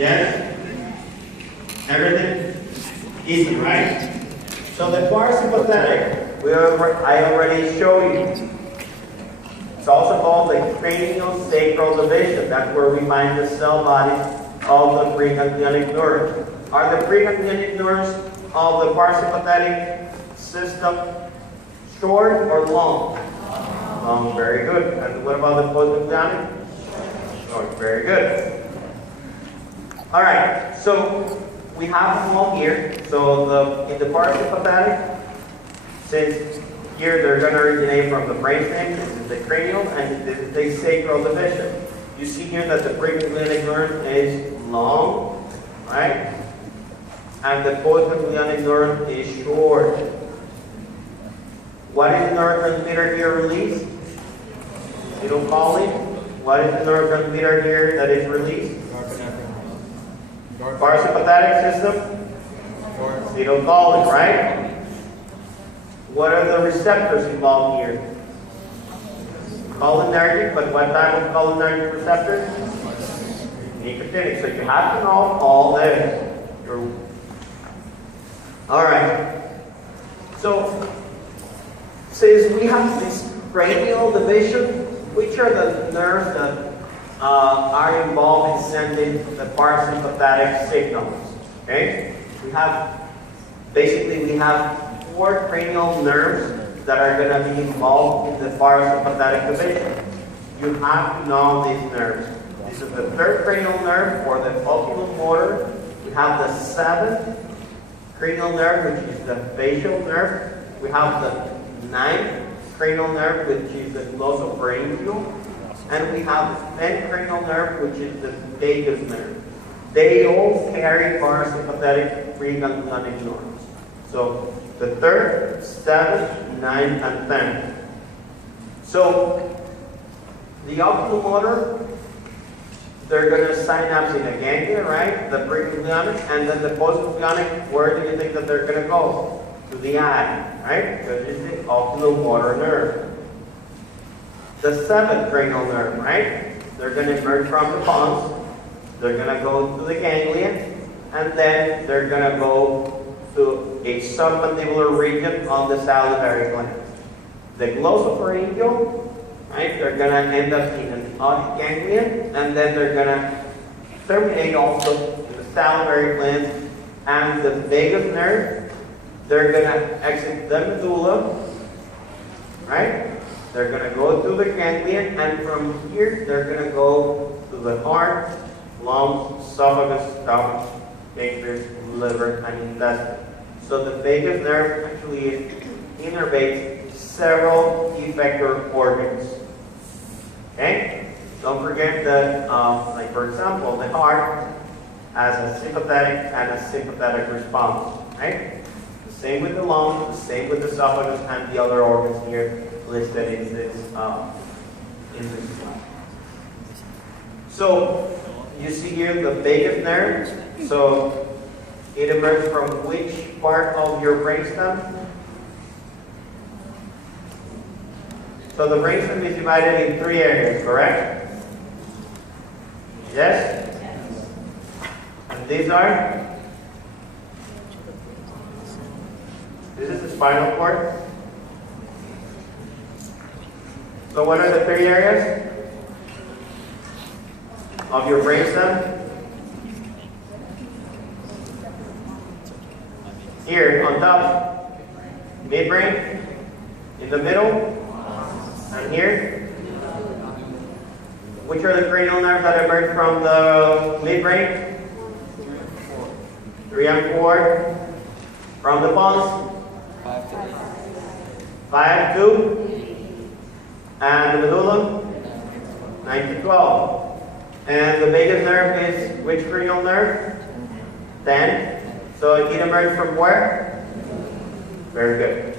Yes? Everything? Easy, right? So the parasympathetic, I already showed you. It's also called the craniosacral division. That's where we find the cell bodies of the preganglionic nerves. Are the preganglionic nerves of the parasympathetic system short or long? Long, very good. And what about the postganglionic? Short, very good. All right, so we have them all here. So in the parasympathetic, since here they're going to originate from the brainstem, this is the cranial, and this is the sacral division. You see here that the preganglionic nerve is long, right? And the postganglionic nerve is short. What is the neurotransmitter here released? Acetylcholine. What is the neurotransmitter here that is released? Parasympathetic system? Acetylcholine, right? What are the receptors involved here? Cholinergic, but what type of cholinergic receptors? Nicotinic. So you have to know all this. All right. So, since we have this cranial division, which are the nerves that are involved in sending the parasympathetic signals? Okay? We have 4 cranial nerves that are going to be involved in the parasympathetic division. You have to know these nerves. This is the 3rd cranial nerve, or the oculomotor. We have the 7th cranial nerve, which is the facial nerve. We have the 9th cranial nerve, which is the glossopharyngeal. And we have the 10th cranial nerve, which is the vagus nerve. They all carry parasympathetic preganglionic neurons. So the 3rd, 7th, 9th, and 10th. So the oculomotor, they're going to synapse in a ganglia, right? The preganglionic, and then the postganglionic, where do you think that they're going to go? To the eye, right? Because this is the oculomotor nerve. The 7th cranial nerve, right? They're going to emerge from the pons. They're going to go to the ganglia, and then they're going to go to a submandibular region on the salivary gland. The glossopharyngeal, right? They're going to end up in an otic ganglion, and then they're going to terminate also in the salivary gland. And the vagus nerve, they're going to exit the medulla, right? They're going to go to the ganglion, and from here they're going to go to the heart, lungs, esophagus, stomach, pancreas, liver, and intestine. So the vagus nerve actually innervates several effector organs. Okay? Don't forget that, like for example, the heart has a sympathetic and a sympathetic response. Right? The same with the lungs, the same with the esophagus, and the other organs here listed in this slide. So you see here the vagus nerve. So it emerges from which part of your brainstem? So the brainstem is divided in 3 areas, correct? Yes? And these are? This is the spinal cord. So what are the 3 areas of your brainstem? Here on top, midbrain, in the middle, and here. Which are the cranial nerves that emerge from the midbrain? 3 and 4. From the pons? 5 to 2. And the medulla? 9 to 12. And the vagus nerve is which cranial nerve? 10. So it emerged from where? Very good.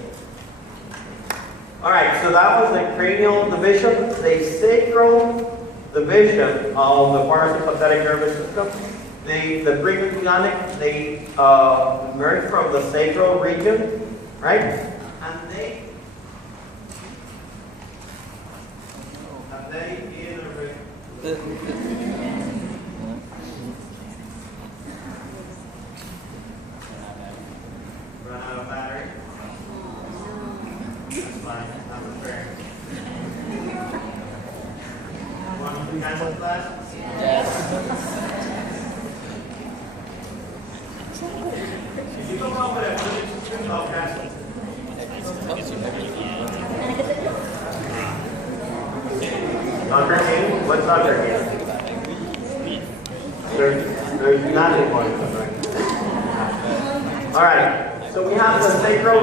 All right, so that was the cranial division, the sacral division of the parasympathetic nervous system. The preganglionic, they emerge from the sacral region, right? And they innervate. soccer game. There's nothing more than that. All right. So we have the sacral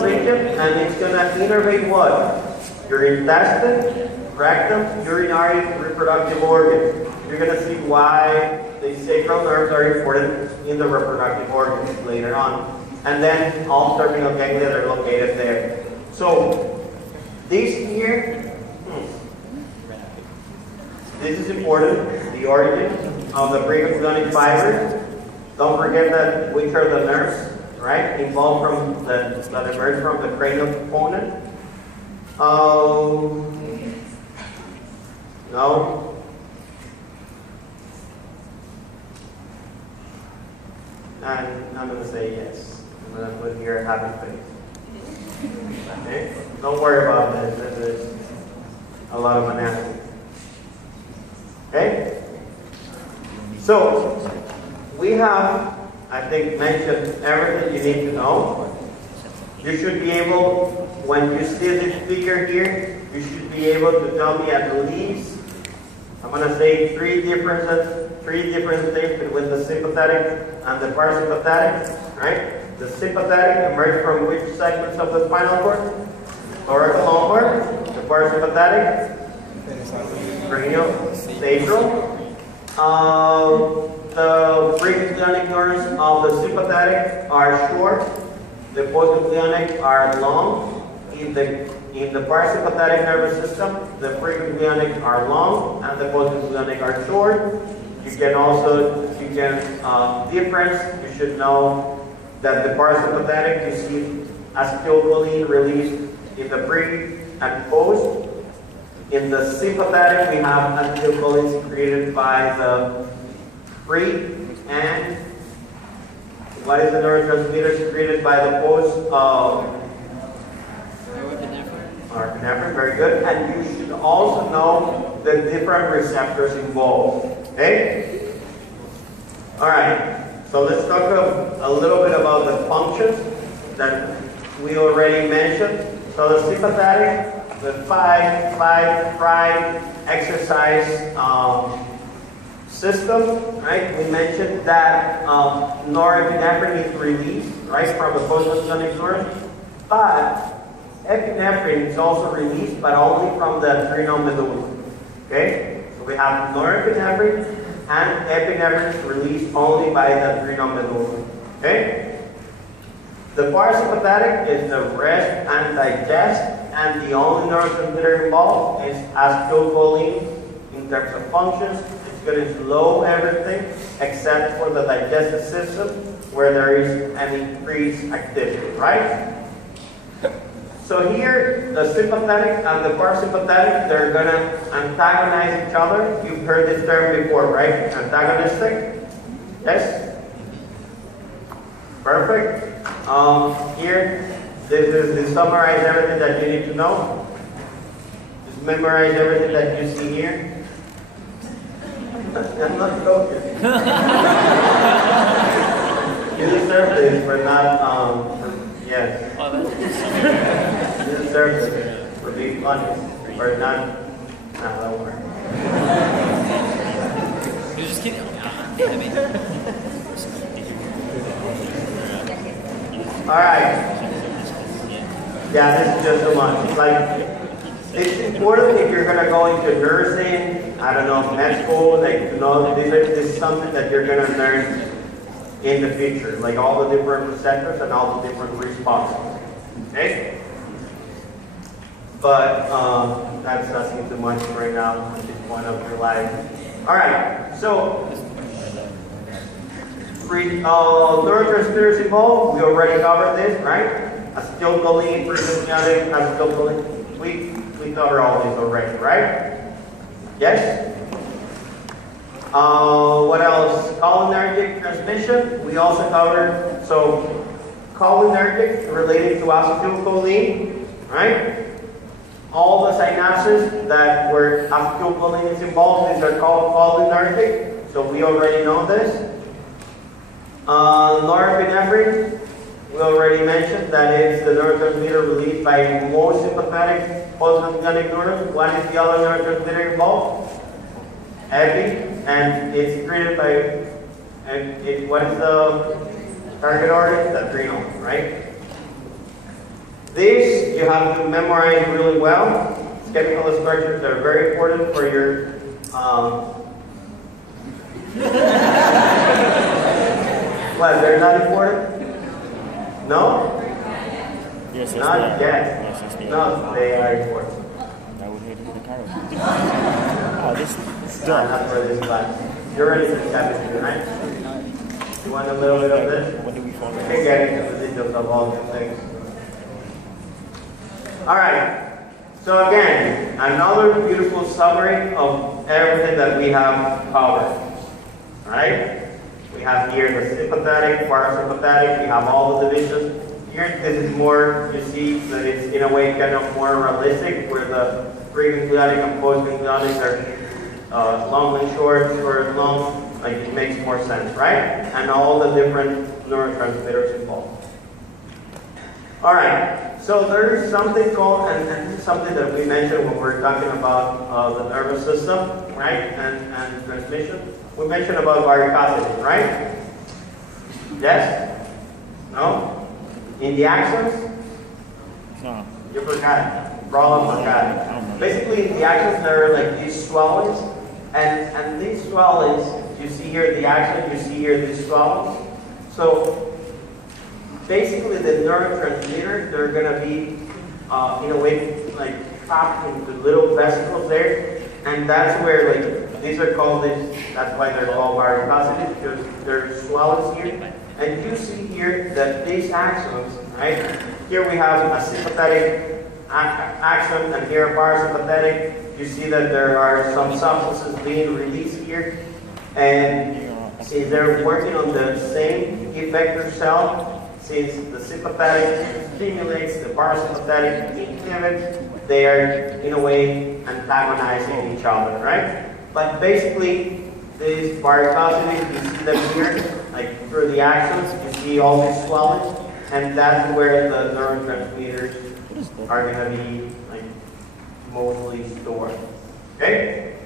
region, and it's going to innervate what? Your intestine, rectum, urinary, reproductive organs. You're going to see why the sacral nerves are important in the reproductive organs later on. And then all terminal ganglia are located there. So this here, this is important, the origin of the preganglionic fibers. Don't forget that which are the nerves, right, involved from that emerge from the cranial component. No. And I'm going to say yes. I'm going to put here happy face. Okay? Don't worry about this. This is a lot of anatomy. Okay? So, we have, I think, mentioned everything you need to know. You should be able, when you see this figure here, you should be able to tell me at least, I'm going to say three different things between the sympathetic and the parasympathetic, right? The sympathetic emerges from which segments of the spinal cord? Thoracolumbar. The parasympathetic? Cranial, sacral. The preganglionic nerves of the sympathetic are short. The postganglionic are long. In the parasympathetic nervous system, the preganglionic are long and the postganglionic are short. You can difference. You should know that the parasympathetic, you see acetylcholine released in the pre and post. In the sympathetic, we have acetylcholine secreted by the pre and what is the neurotransmitter secreted by the post? Norepinephrine, very good. And you should also know the different receptors involved. Okay? All right. So let's talk a little bit about the functions that we already mentioned. So the sympathetic, the fight, flight, fright, exercise system, right? We mentioned that norepinephrine is released, right, from the postganglionic nerve, but epinephrine is also released, but only from the adrenal medulla. Okay? So we have norepinephrine and epinephrine is released only by the adrenal medulla. Okay? The parasympathetic is the rest and digest, and the only neurotransmitter involved is acetylcholine in terms of functions. It's going to slow everything except for the digestive system where there is an increased activity, right? So here, the sympathetic and the parasympathetic, they're going to antagonize each other. You've heard this term before, right? Antagonistic? Yes? Perfect. Here, this is to summarize everything that you need to know. Just memorize everything that you see here. I'm not joking. You deserve this for not, yes. You deserve this for being funny, for not, no, don't worry. You're just kidding. Alright. Yeah, this is just too much. Like, it's important if you're going to go into nursing, I don't know, med school, like, to know this is something that you're going to learn in the future. Like all the different receptors and all the different responses. Okay? But that's asking too much right now at this point of your life. Alright, so neurotransmitters involved, we already covered this, right? Acetylcholine, preganglionic, acetylcholine. We covered all this already, right? Yes? What else? Cholinergic transmission, we also covered. So, cholinergic related to acetylcholine, right? All the synapses that where acetylcholine is involved, these are called cholinergic. So we already know this. Norepinephrine, we already mentioned that it's the neurotransmitter released by most sympathetic postganglionic neurons. What is the other neurotransmitter involved? epi, and it's secreted by, what is the target organ? The adrenal, right? These you have to memorize really well. Chemical structures are very important for your what, they're not important? No? Yes, not yet. Yes, no, they are important. Now we're heading to the car. This is Not for this class. You're ready for the chapter, right? You want a little bit of this? When do we fall? We can get into the details of all these things. All right. So again, another beautiful summary of everything that we have covered. All right. We have here the sympathetic, parasympathetic. We have all the divisions. Here, this is more, you see that it's in a way kind of more realistic, where the preganglionic and postganglionic are long and short and long. Like it makes more sense, right? And all the different neurotransmitters involved. All right. So there's something called, and this is something that we mentioned when we're talking about the nervous system, right? And transmission. We mentioned about varicosity, right? Yes? No? In the axons? No. You forgot it. Probably forgot it. Basically, in the axons, there are like these swellings, and these swellings, you see here the axon, you see here these swellings. So basically, the neurotransmitters, they're going to be, in a way, like trapped into little vesicles there, and that's where, like, these are called that's why they're called varicosities, because they're swellings here. And you see here that these axons, right? Here we have a sympathetic axon, and here a parasympathetic. You see that there are some substances being released here, and since they're working on the same effector cell, since the sympathetic stimulates, the parasympathetic inhibits, they are, in a way, antagonizing each other, right? But basically, these varicosities, you see them here, like through the axons, you see all these swellings, and that's where the neurotransmitters are going to be, like, mostly stored. Okay?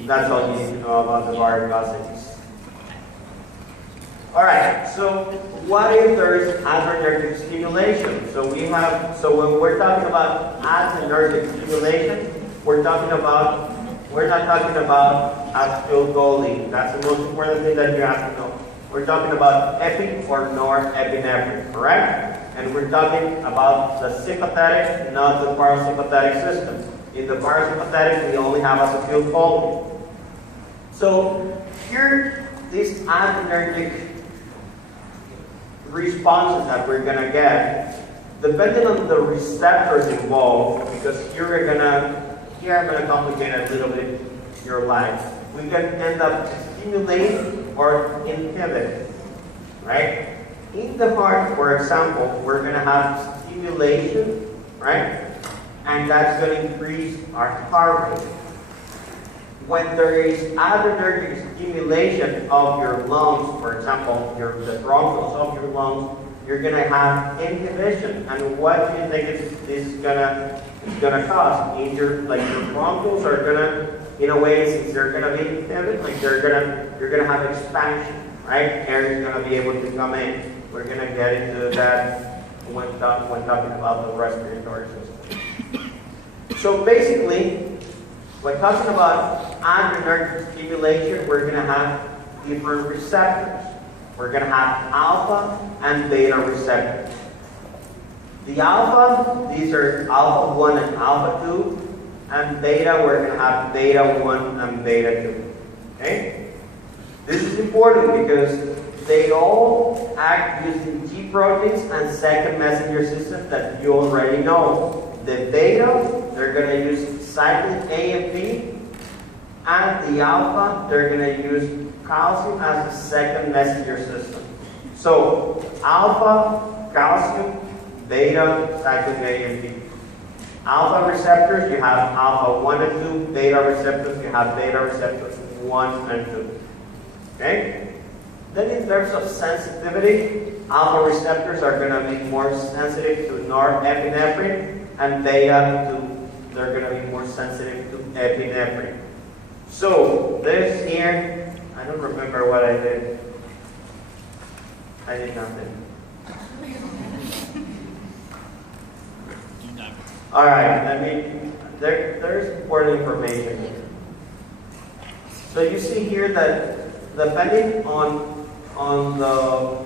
That's all you need to know about the varicosities. All right, so what if there's adrenergic stimulation? So when we're talking about adrenergic stimulation, we're not talking about acetylcholine. That's the most important thing that you have to know. We're talking about epi or norepinephrine, correct? And we're talking about the sympathetic, not the parasympathetic system. In the parasympathetic, we only have acetylcholine. So here, these adrenergic responses that we're going to get, depending on the receptors involved, because here I'm going to complicate a little bit your life. We can end up stimulating or inhibiting, right? In the heart, for example, we're going to have stimulation, right? And that's going to increase our heart rate. When there is adrenergic stimulation of your lungs, for example, the bronchioles of your lungs, you're going to have inhibition. And what do you think it's going to cause? Your bronchioles are going to, in a way, since they're going to be inhibited, like you're going to have expansion, right? Air is going to be able to come in. We're going to get into that when talking about the respiratory system. So basically, when talking about adrenergic stimulation, we're going to have different receptors. We're going to have alpha and beta receptors. The alpha, these are alpha 1 and alpha 2. And beta, we're going to have beta 1 and beta 2. Okay? This is important because they all act using G proteins and second messenger systems that you already know. The beta, they're going to use cyclic AMP, and the alpha, they're going to use calcium as a second messenger system. So, alpha, calcium, beta, cyclic AMP. Alpha receptors, you have alpha 1 and 2. Beta receptors, you have beta receptors 1 and 2. Okay? Then in terms of sensitivity, alpha receptors are going to be more sensitive to norepinephrine, and beta, they're going to be more sensitive to epinephrine. So this here, I don't remember what I did. I did nothing. All right, there's important information here. So you see here that depending on the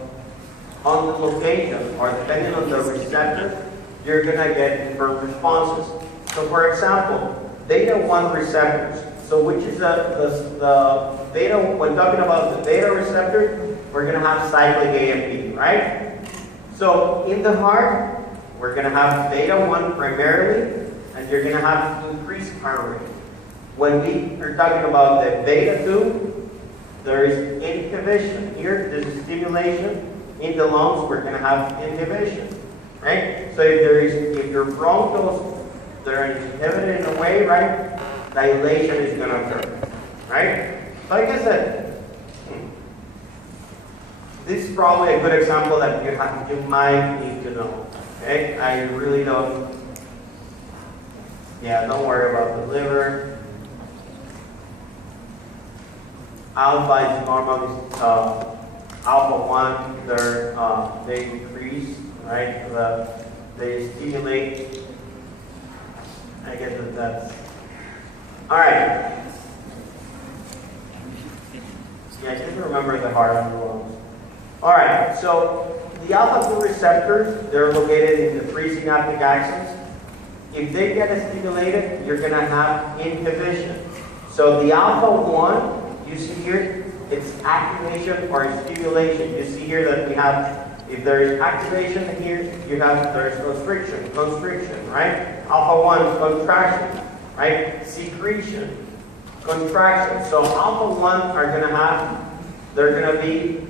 location or depending on the receptor, you're gonna get different responses. So for example, beta 1 receptors. So which is the beta, when talking about the beta receptor, we're gonna have cyclic AMP, right? So in the heart, we're gonna have beta 1 primarily, and you're gonna have increased heart rate. When we are talking about the beta 2, there is inhibition. Here, this is stimulation. In the lungs, we're gonna have inhibition, right? So if your bronchos, they're inhibited in a way, right? Dilation is gonna occur, right? So like I said, this is probably a good example that you might need to know. Okay, I really don't. Yeah, don't worry about the liver. Alpha is normally alpha 1. They decrease, right? They stimulate. I guess that's all right. Yeah, just remember the heart and the lungs. All right, so the alpha 2 receptors, they're located in the 3 synaptic axons. If they get stimulated, you're going to have inhibition. So the alpha 1, you see here, it's activation or stimulation. You see here that we have, if there is activation here, there's constriction, right? Alpha 1 is contraction, right? Secretion, contraction. So alpha 1 are going to have, they're going to be,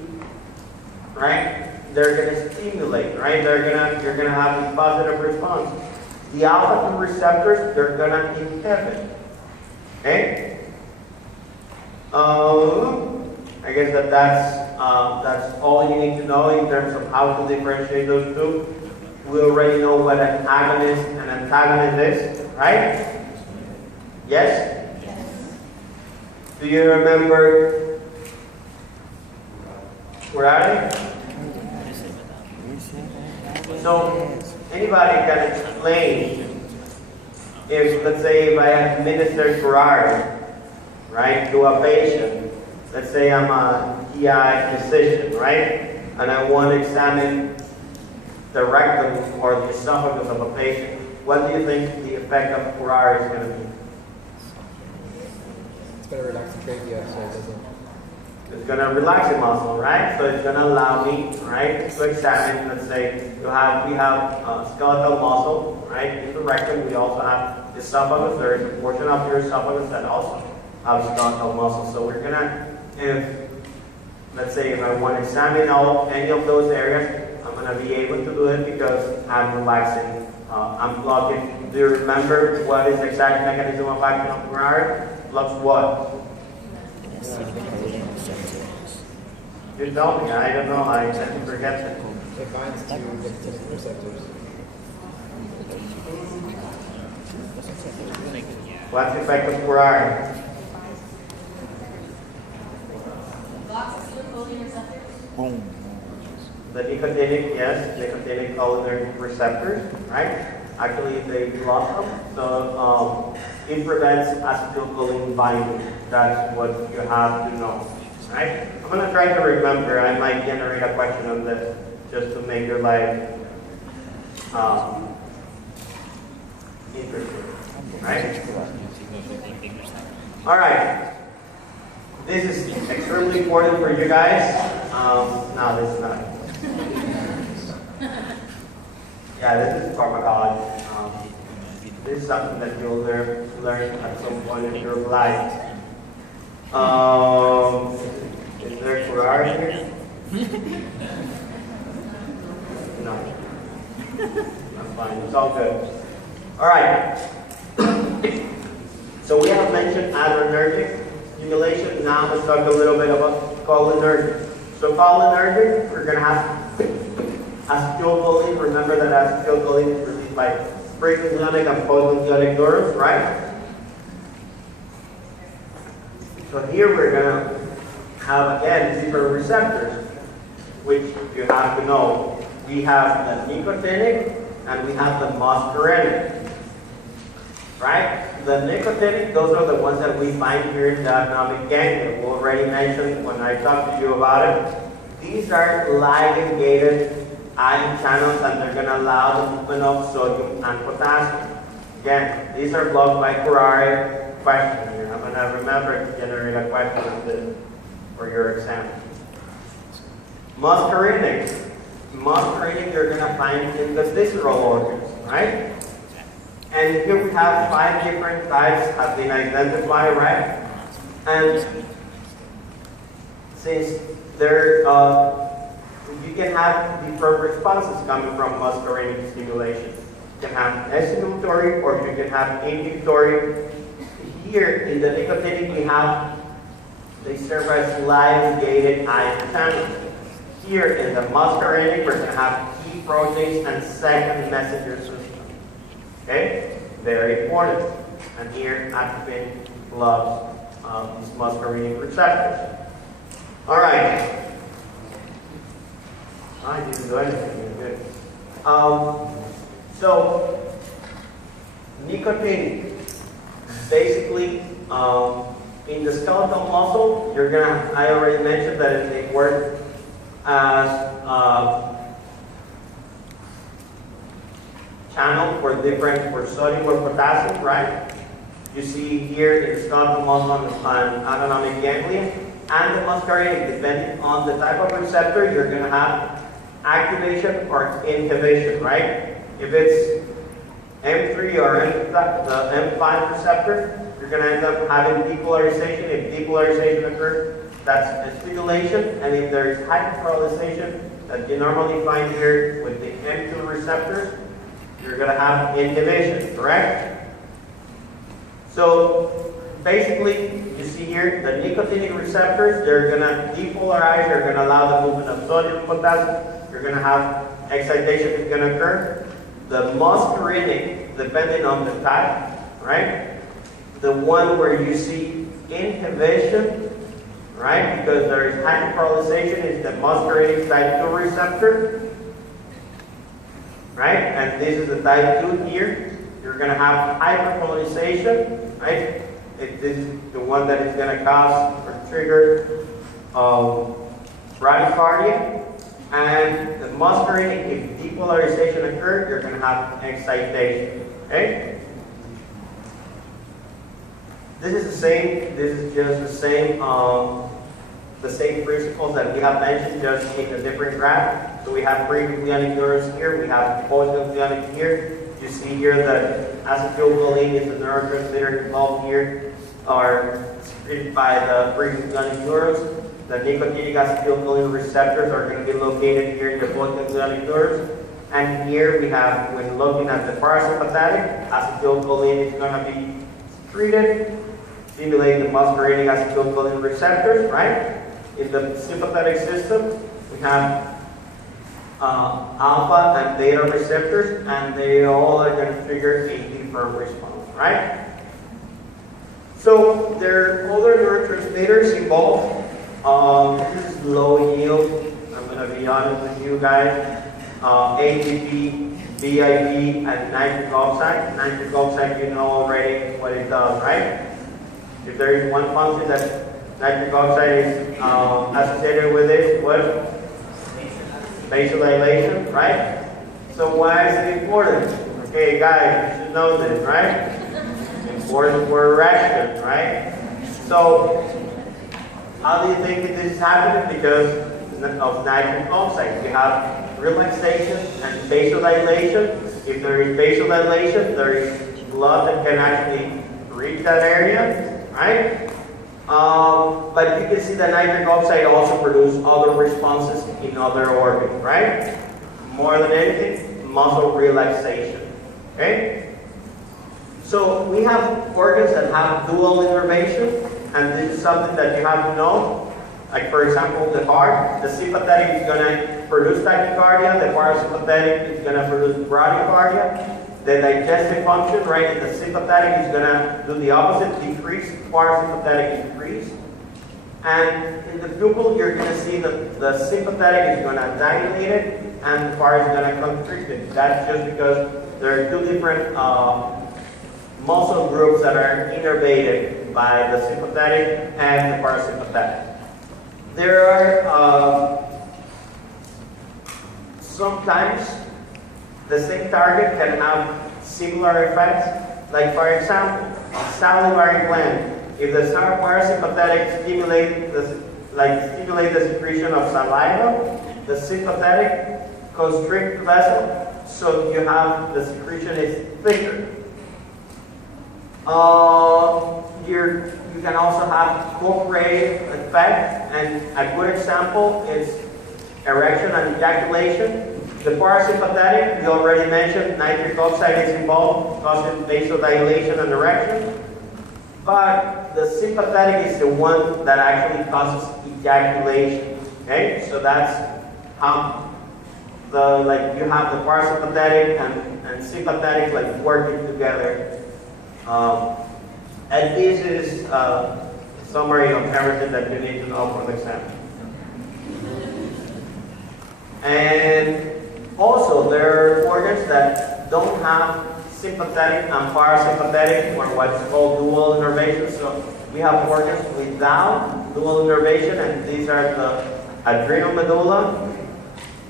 right? They're going to stimulate, right? You're going to have these positive responses. The alpha 2 receptors, they're going to inhibit. Okay? I guess that's all you need to know in terms of how to differentiate those two. We already know what an agonist and antagonist is, right? Yes? Do you remember? Where are they? So, anybody can explain if, let's say, if I administer curare, right, to a patient, let's say I'm a GI physician, right, and I want to examine the rectum or the esophagus of a patient, what do you think the effect of curare is going to be? It's going to relax the trachea so it doesn't... It's going to relax the muscle, right? So it's going to allow me, right, to examine, let's say, we have skeletal muscle, right, in the rectum. We also have the esophagus. There is a portion of your esophagus that also has skeletal muscle. So we're going to, let's say, if I want to examine any of those areas, I'm going to be able to do it because I'm relaxing, I'm blocking. Do you remember what is the exact mechanism of action of curare? Blocks what? You tell me, I don't know, I tend to forget it. It binds to nicotinic receptors. What's the effect of curare? Blocks acetylcholine receptors. Boom. The nicotinic, yes, nicotinic cholinergic receptors, right? Actually, they block them, so it prevents acetylcholine binding. That's what you have to know, right? I'm going to try to remember. I might generate a question on this just to make your life interesting, right? All right. This is extremely important for you guys. No, this is not. Yeah, this is pharmacology. This is something that you'll learn at some point in your life. Is there curare here? No. That's fine. It's all good. All right. So we have mentioned adrenergic stimulation. Now let's talk a little bit about cholinergic. So cholinergic, we're going to have acetylcholine. Remember that acetylcholine is released by preganglionic and postganglionic neurons, right? So here we're going to have, again, different receptors, which you have to know. We have the nicotinic and we have the muscarinic, right? The nicotinic, those are the ones that we find here in the autonomic ganglia. We already mentioned when I talked to you about it. These are ligand-gated ion channels, and they're going to allow the movement of sodium and potassium. Again, these are blocked by Curare. Question here. I'm going to remember to generate a question on this for your exam. Muscarinic. Muscarinic you're going to find in the visceral organs, right? And here we have 5 different types have been identified, right? And since there, you can have different responses coming from muscarinic stimulation. You can have stimulatory or you can have inhibitory. Here in the nicotinic we have, they serve as ligand-gated ion channels. Here in the muscarinic we're going to have key proteins and second messenger system. Okay? Very important. And here activin blocks these muscarinic receptors. Alright. I didn't do anything. Good. So, nicotine. Basically, in the skeletal muscle, you're gonna. I already mentioned that it works as channel for sodium or potassium, right? You see here in the skeletal muscle on autonomic ganglia and the muscarinic, depending on the type of receptor, you're going to have activation or inhibition, right? If it's M3 or the M5 receptor, you're going to end up having depolarization. If depolarization occurs, that's a stimulation, and if there's hyperpolarization that you normally find here with the M2 receptors, you're going to have inhibition, correct? So basically, you see here, the nicotinic receptors, they're going to depolarize, they're going to allow the movement of sodium and potassium, you're going to have excitation that's going to occur. The muscarinic, depending on the type, right? The one where you see inhibition, right? Because there is hyperpolarization, is the muscarinic type 2 receptor. Right? And this is the type 2 here. You're going to have hyperpolarization, right? This is the one that is going to cause or trigger bradycardia. And the muscarinic, if depolarization occurs, you're going to have excitation. Okay? This is the same. This is just the same principles that we have mentioned, just in a different graph. So we have preganglionic neurons here, we have postganglionic here. You see here that acetylcholine is the neurotransmitter involved here, are secreted by the preganglionic neurons. The nicotinic acetylcholine receptors are going to be located here in the postganglionic neurons. And here we have, when looking at the parasympathetic, acetylcholine is going to be secreted, stimulating the muscarinic acetylcholine receptors, right? In the sympathetic system, we have alpha and beta receptors, and they all are going to trigger a deferred response, right? So there are other neurotransmitters involved. This is low yield. I'm going to be honest with you guys. ATP, BIP, and nitric oxide. Nitric oxide, you know already what it does, right? If there is one function that nitric oxide is associated with it, what? Vasodilation, right? So why is it important? Okay, guys, you should know this, right? Important for erection, right? So, how do you think this is happening? Because of nitric oxide. We have relaxation and vasodilation. If there is vasodilation, there is blood that can actually reach that area, right? But you can see that nitric oxide also produces other responses in other organs, right? More than anything, muscle relaxation, okay? So we have organs that have dual innervation, and this is something that you have to know. Like for example, the heart, the sympathetic is going to produce tachycardia, the parasympathetic is going to produce bradycardia. The digestive function, right, in the sympathetic is going to do the opposite, decrease, parasympathetic increase. And in the pupil, you're going to see that the sympathetic is going to dilate it and the para is going to constrict it. That's just because there are two different muscle groups that are innervated by the sympathetic and the parasympathetic. There are sometimes the same target can have similar effects. Like for example, salivary gland. If the parasympathetic stimulate the secretion of saliva, the sympathetic constrict the vessel, so you have the secretion is thicker. You can also have co-creative effect, and a good example is erection and ejaculation. The parasympathetic, we already mentioned, nitric oxide is involved, causing vasodilation and erection. But the sympathetic is the one that actually causes ejaculation. Okay, so that's how you have the parasympathetic and sympathetic working together. And this is a summary of everything that you need to know for the exam. And also, there are organs that don't have sympathetic and parasympathetic, or what's called dual innervation. So we have organs without dual innervation, and these are the adrenal medulla,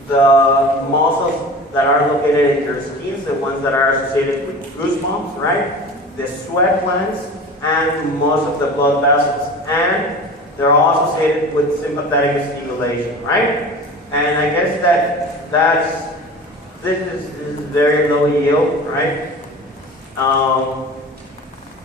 the muscles that are located in your skin, the ones that are associated with goosebumps, right? The sweat glands, and most of the blood vessels. And they're all associated with sympathetic stimulation, right? And I guess this is very low yield, right?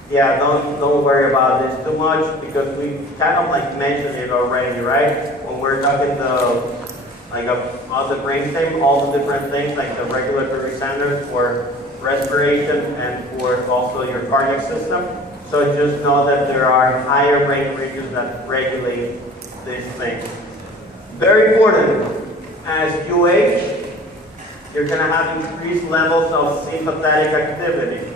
Yeah, don't worry about this too much because we kind of mentioned it already, right? When we're talking about the brainstem, all the different things like the regulatory centers for respiration and for also your cardiac system. So just know that there are higher brain regions that regulate these things. Very important, as you age, you're going to have increased levels of sympathetic activity.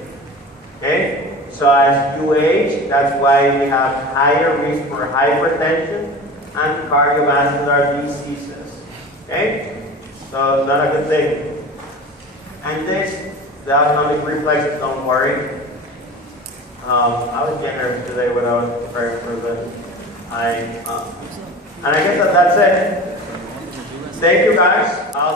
Okay? So as you age, that's why we have higher risk for hypertension and cardiovascular diseases. Okay? So it's not a good thing. And the autonomic reflexes, don't worry. I was generous today when I was preparing for this. And I guess that's it. Thank you guys.